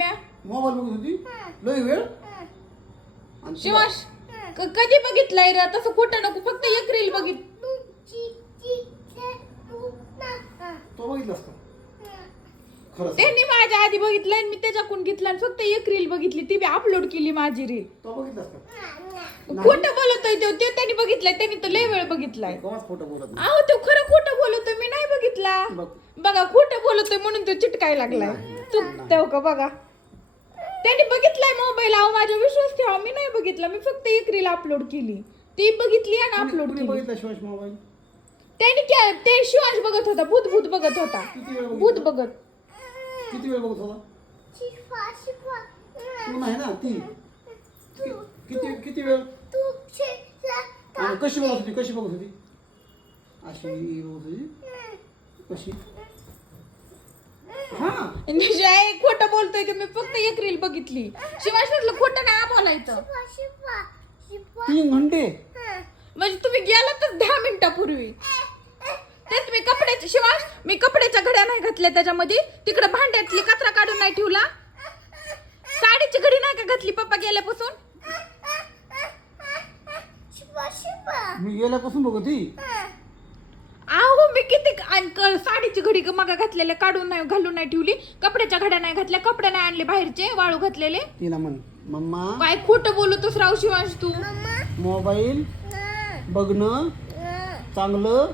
कधी बघितलाय रे तस कुठं नको फक्त एक रील बघित त्यांनी माझ्या आधी बघितलंय मी त्याच्याकडून घेतला फक्त एक रील बघितली ती अपलोड केली माझी रील खोट बोलतोय तो ते त्यांनी बघितलाय त्यांनी तो लय वेळ बघितलाय अहो तो खरं खोट बोलतोय मी नाही बघितला बघा खोट बोलतोय म्हणून तो चिटकाय लागलाय चुकतो का बघा त्यांनी बघितलाय मोबाईल अहो माझ्या विश्वास ठेवा मी नाही बघितला मी फक्त एक रील अपलोड केली ती बघितली आणि अपलोड केली शिवाज मोबाईल त्यांनी काय ते शिवाज बघत होता भूत भूत बघत होता भूत बघत किती वेळ बघत होता नाही ना ती किती तू, किती वेळ कशी बघत होती कशी बघत होती अशी कशी एक खोट बोलतोय की मी फक्त एक रील बघितली शिवाशातलं खोट नाही बोलायचं म्हणते म्हणजे तुम्ही गेलात तर दहा मिनिटापूर्वी तेच मी कपड्याच्या शिवाश मी कपड्याच्या घड्या नाही घातल्या त्याच्यामध्ये तिकडे भांड्यातली कचरा काढून नाही ठेवला साडीची घडी नाही का घातली पप्पा गेल्यापासून मी गेल्यापासून बघती किती साडीची घडी मग घातलेले काढून घालून नाही ठेवली कपड्याच्या घड्या नाही घातल्या कपडे नाही आणले बाहेरचे वाळू घातलेले काय तू मोबाईल बघण ना, चांगलं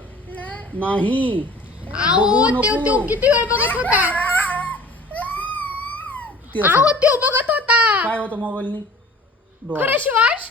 नाही ना, ना, ना, आहो ते किती वेळ बघत होता आहो तो बघत होता हो, काय होता हो, मोबाईल शिवाज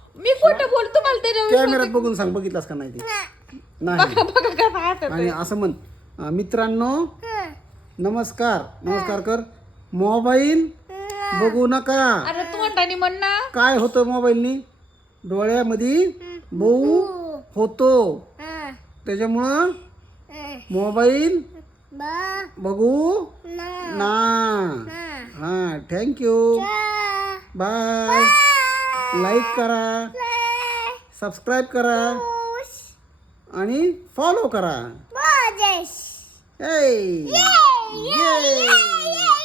कॅमेरात बघून सांग बघितलास का नाही ते असं म्हण मित्रांनो नमस्कार नमस्कार कर मोबाईल बघू नका काय होत मोबाईलनी डोळ्यामध्ये बऊ होतो त्याच्यामुळं मोबाईल बघू ना हा थँक्यू बाय लाईक करा सबस्क्राईब करा आणि फॉलो करा